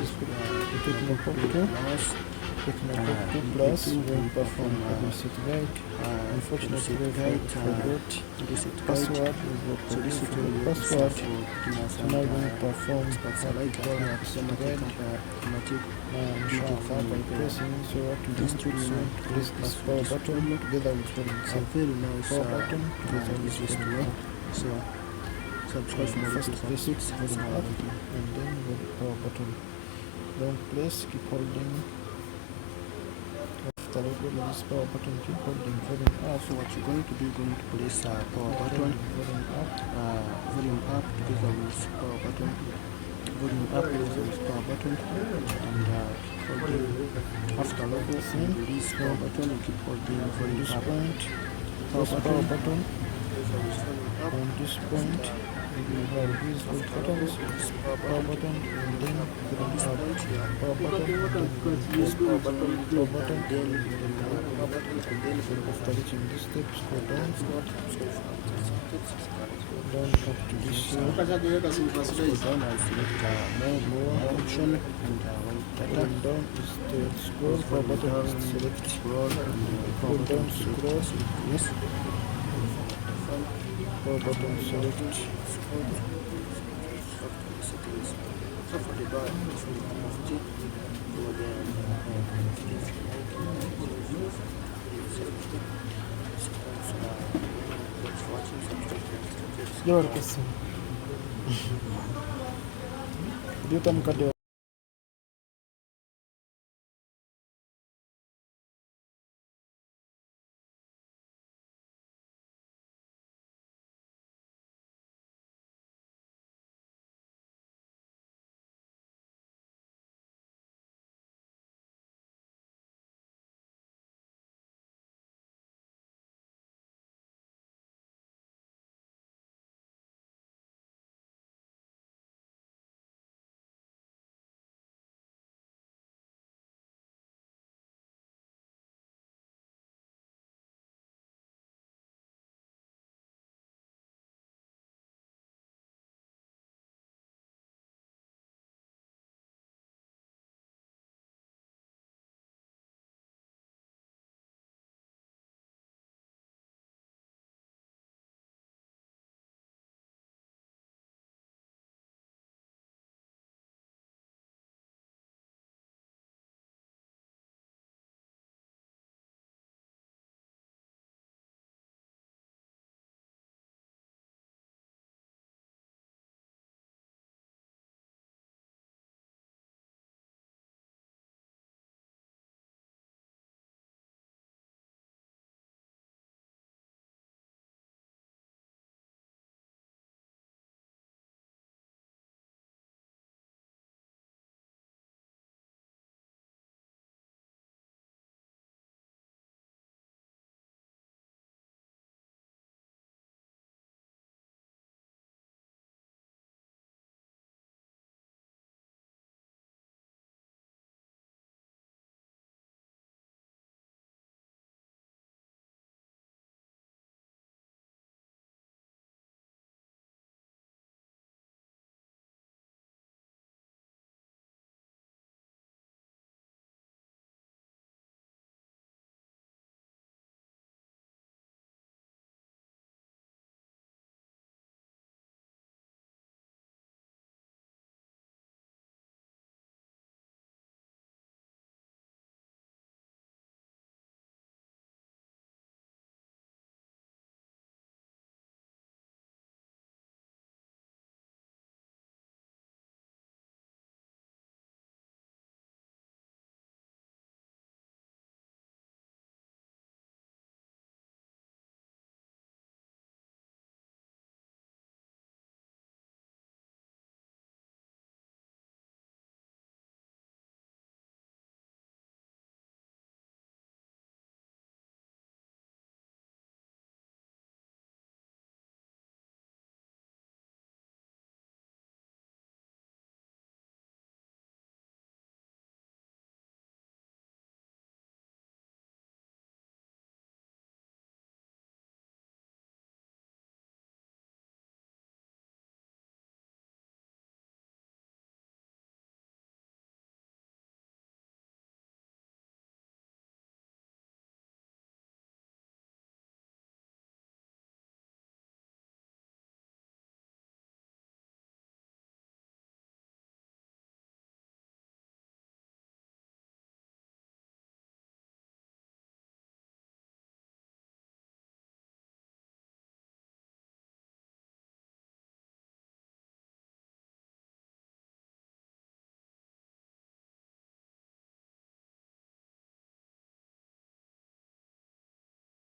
is Tecno Pop 2. Tecno Pop 2 Plus will perform a reset guide. Unfortunately, I forgot password. So this is the password. So now we will perform what we call reset guide. By pressing, so what we need to do is press this power button together with volume up. Power button together with volume up. So subscribe for more. First press it, volume up, and then power button. Don't press, keep holding. After logo this power button, keep holding volume up. So what you're going to do, you're going to press power button, volume up together with power button, volume up together with power button, and holding. After logo and release power button, you keep holding volume up. Power button. On this point, we have these both buttons, power button, and then volume up. Power button, this power button, then power button, and then after reaching this step, scroll down up to this scroll down and select more option, and when down is the scroll, power button is select scroll, and power down scroll, yes. Power button select. So for the bar, You're